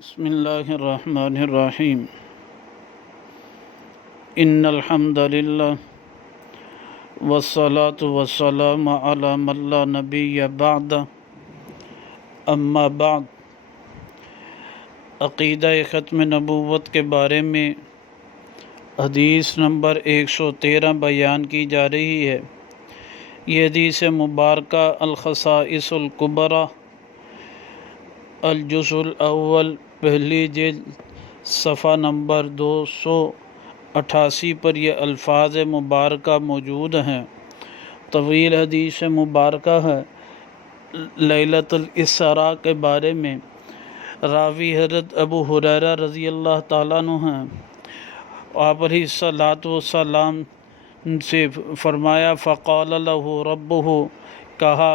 بسم اللہ الرحمن الرحیم ان الحمد للہ والصلاة والسلام علی من لا نبی بعد اما بعد۔ عقیدہ ختم نبوت کے بارے میں حدیث نمبر 113 بیان کی جا رہی ہے۔ یہ حدیث مبارکہ الخصائص الکبریٰ الجزء الاول پہلی جلد صفحہ نمبر 288 پر یہ الفاظ مبارکہ موجود ہیں۔ طویل حدیث مبارکہ ہے۔ لیلۃ الاسراء کے بارے میں راوی حضرت ابو ہریرہ رضی اللہ تعالیٰ عنہ ہیں۔ آپ علیہ الصلاۃ والسلام سے فرمایا فقال لہ ربہ، کہا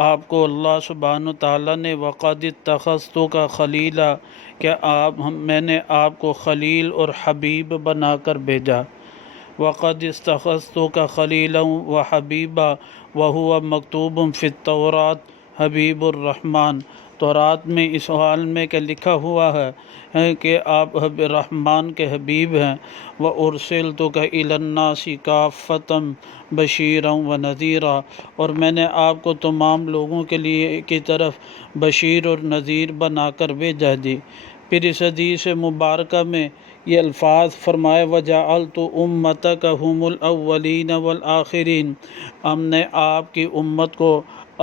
آپ کو اللہ سبحانہ تعالیٰ نے وقد اتخذتک خلیلا، کہ میں نے آپ کو خلیل اور حبیب بنا کر بھیجا۔ وقد اتخذتک خلیلا وحبیبا وہو مکتوب فی التوراۃ حبیب الرحمن۔ تورات میں اس حال میں کہ لکھا ہوا ہے کہ آپ رحمان کے حبیب ہیں۔ وَأُرْسِلْتُكَ إِلَى النَّاسِ كَافَّةً بَشِيرًا وَنَذِيرًا، اور میں نے آپ کو تمام لوگوں کے لیے کی طرف بشیر اور نذیر بنا کر بھیجا دی۔ پھر اس حدیث مبارکہ میں یہ الفاظ فرمائے وَجَعَلْتُ أُمَّتَكَ هُمُ الْأَوَّلِينَ وَالْآخِرِينَ، ہم نے آپ کی امت کو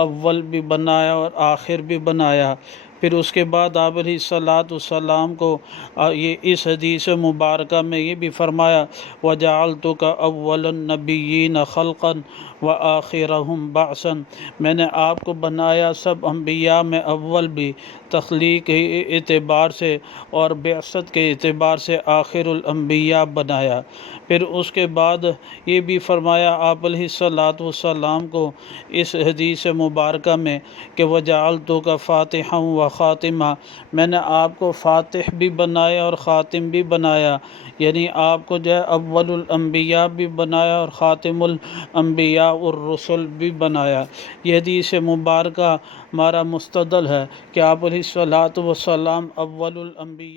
اول بھی بنایا اور آخر بھی بنایا۔ پھر اس کے بعد آپ علیہ الصلاۃ والسلام کو یہ اس حدیث مبارکہ میں یہ بھی فرمایا وَجَعَلْتُكَ أَوَّلَ النَّبِيِّينَ خَلْقًا وَآخِرَهُمْ بَعْثًا، میں نے آپ کو بنایا سب انبیاء میں اول بھی، تخلیق کے اعتبار سے اور بعثت کے اعتبار سے آخر الانبیاء بنایا۔ پھر اس کے بعد یہ بھی فرمایا آپ علیہ الصلاۃ والسلام کو اس حدیث مبارکہ میں کہ وَجَعَلْتُكَ فَاتِحًا وَخَاتِمًا، میں نے آپ کو فاتح بھی بنایا اور خاتم بھی بنایا، یعنی آپ کو جو ہے اول الانبیاء بھی بنایا اور خاتم الانبیاء والرسل بھی بنایا۔ یہ حدیث مبارکہ ہمارا مستدل ہے کہ آپ علیہ الصلاۃ والسلام اول الانبیاء